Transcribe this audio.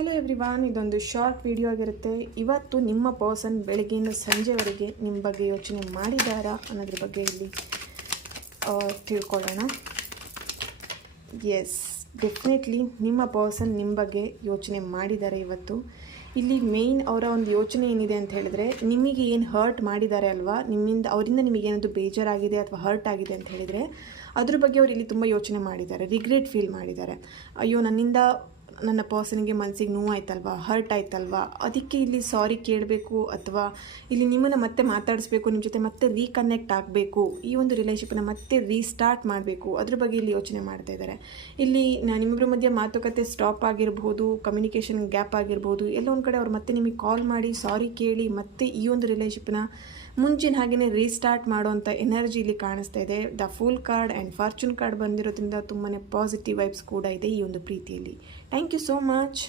Hello everyone, ಇದೊಂದು short video ಆಗಿರುತ್ತೆ. ಇವತ್ತು ನಿಮ್ಮ ಪರ್ಸನ್ ಬೆಳಗ್ಗೆಯಿಂದ ಸಂಜೆವರೆಗೆ ನಿಮ್ಮ ಬಗ್ಗೆ ಯೋಚನೆ ಮಾಡಿದಾರಾ ಅನ್ನೋದ್ರ ಬಗ್ಗೆ ಇಲ್ಲಿ ತಿಳ್ಕೊಳ್ಳೋಣ. ಎಸ್, ಡೆಫಿನೆಟ್ಲಿ ನಿಮ್ಮ ಪರ್ಸನ್ ನಿಮ್ಮ ಬಗ್ಗೆ ಯೋಚನೆ ಮಾಡಿದ್ದಾರೆ ಇವತ್ತು. ಇಲ್ಲಿ ಮೇಯ್ನ್ ಅವರ ಒಂದು ಯೋಚನೆ ಏನಿದೆ ಅಂತ ಹೇಳಿದ್ರೆ, ನಿಮಗೆ ಏನು ಹರ್ಟ್ ಮಾಡಿದ್ದಾರೆ ಅಲ್ವಾ, ಅವರಿಂದ ನಿಮಗೇನಾದರೂ ಬೇಜಾರಾಗಿದೆ ಅಥವಾ ಹರ್ಟ್ ಆಗಿದೆ ಅಂತ ಹೇಳಿದರೆ ಅದ್ರ ಬಗ್ಗೆ ಅವರು ಇಲ್ಲಿ ತುಂಬ ಯೋಚನೆ ಮಾಡಿದ್ದಾರೆ, ರಿಗ್ರೆಟ್ ಫೀಲ್ ಮಾಡಿದ್ದಾರೆ. ಅಯ್ಯೋ, ನನ್ನ ಪರ್ಸನ್ಗೆ ಮನಸ್ಸಿಗೆ ನೋವಾಯ್ತಲ್ವಾ, ಹರ್ಟ್ ಆಯ್ತಲ್ವಾ, ಅದಕ್ಕೆ ಇಲ್ಲಿ ಸಾರಿ ಕೇಳಬೇಕು ಅಥವಾ ಇಲ್ಲಿ ನಿಮ್ಮನ್ನು ಮತ್ತೆ ಮಾತಾಡಿಸ್ಬೇಕು, ನಿಮ್ಮ ಜೊತೆ ಮತ್ತೆ ರೀಕನೆಕ್ಟ್ ಆಗಬೇಕು, ಈ ಒಂದು ರಿಲೇಷನ್ಶಿಪ್ನ ಮತ್ತೆ ರೀಸ್ಟಾರ್ಟ್ ಮಾಡಬೇಕು, ಅದ್ರ ಬಗ್ಗೆ ಇಲ್ಲಿ ಯೋಚನೆ ಮಾಡ್ತಾ ಇದ್ದಾರೆ. ಇಲ್ಲಿ ನಿಮ್ಮಿಬ್ಬರ ಮಧ್ಯೆ ಮಾತುಕತೆ ಸ್ಟಾಪ್ ಆಗಿರ್ಬೋದು, ಕಮ್ಯುನಿಕೇಷನ್ ಗ್ಯಾಪ್ ಆಗಿರ್ಬೋದು, ಎಲ್ಲ ಒಂದು ಕಡೆ ಅವ್ರು ಮತ್ತೆ ನಿಮಗೆ ಕಾಲ್ ಮಾಡಿ ಸಾರಿ ಕೇಳಿ ಮತ್ತೆ ಈ ಒಂದು ರಿಲೇಷನ್ಶಿಪ್ನ ಮುಂಚಿನ ಹಾಗೆಯೇ ರೀಸ್ಟಾರ್ಟ್ ಮಾಡೋವಂಥ ಎನರ್ಜಿ ಇಲ್ಲಿ ಕಾಣಿಸ್ತಾ ಇದೆ. The fool card and fortune card ಬಂದಿರೋದ್ರಿಂದ ತುಂಬಾ ಪಾಸಿಟಿವ್ ವೈಬ್ಸ್ ಕೂಡ ಇದೆ ಈ ಒಂದು ಪ್ರೀತಿಯಲ್ಲಿ. Thank you so much.